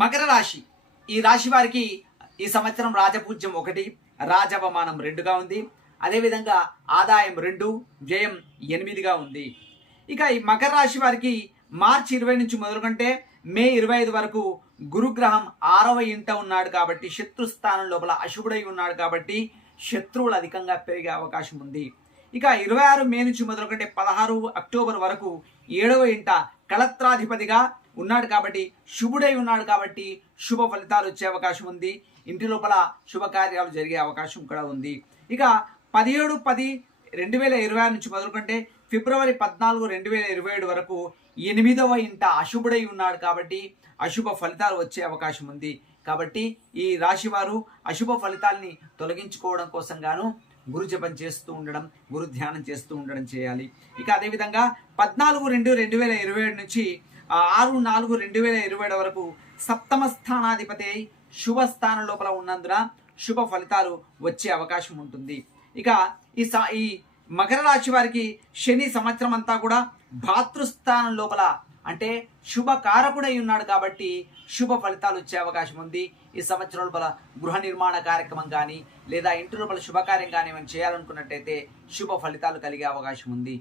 మకర రాశి. ఈ రాశి వారికి ఈ సంవత్సరం రాజపూజ్యం 1, రాజవమానం 2గా ఉంది. అదేవిధంగా ఆదాయం 2, వ్యయం 8గా ఉంది. ఇక ఈ మకర రాశి వారికి మార్చి 20 నుంచి మొదలుకుంటే మే 25 వరకు గురుగ్రహం 6వ ఇంట ఉన్నాడు కాబట్టి, శత్రు స్థానం లోపల అశుభుడై ఉన్నాడు కాబట్టి శత్రువులు అధికంగా పెరిగే అవకాశం ఉంది. ఇక 26 మే నుంచి మొదలుకుంటే 16 అక్టోబర్ వరకు 7వ ఇంట కళత్రాధిపతిగా ఉన్నాడు కాబట్టి, శుభుడై ఉన్నాడు కాబట్టి శుభ ఫలితాలు వచ్చే అవకాశం ఉంది. ఇంటి లోపల శుభకార్యాలు జరిగే అవకాశం కూడా ఉంది. ఇక 17-10-2026 నుంచి మొదలుకుంటే ఫిబ్రవరి 14, 2027 వరకు 8వ ఇంట అశుభుడై ఉన్నాడు కాబట్టి అశుభ ఫలితాలు వచ్చే అవకాశం ఉంది. కాబట్టి ఈ రాశి వారు అశుభ ఫలితాలని తొలగించుకోవడం కోసం గాను గురు జపం చేస్తూ ఉండడం, గురు ధ్యానం చేస్తూ ఉండడం చేయాలి. ఇక అదేవిధంగా 14-2-2027 నుంచి 6-4-2027 వరకు సప్తమ స్థానాధిపతి శుభ స్థానం లోపల ఉన్నందున శుభ ఫలితాలు వచ్చే అవకాశం ఉంటుంది. ఇక ఈ మకర రాశి వారికి శని సంవత్సరం అంతా కూడా భాతృస్థానం లోపల అంటే శుభకారకుడై ఉన్నాడు కాబట్టి శుభ ఫలితాలు వచ్చే అవకాశం ఉంది. ఈ సంవత్సరం లోపల గృహ నిర్మాణ కార్యక్రమం కానీ లేదా ఇంటి లోపల శుభకార్యం కానీ మనం చేయాలనుకున్నట్టయితే శుభ ఫలితాలు కలిగే అవకాశం ఉంది.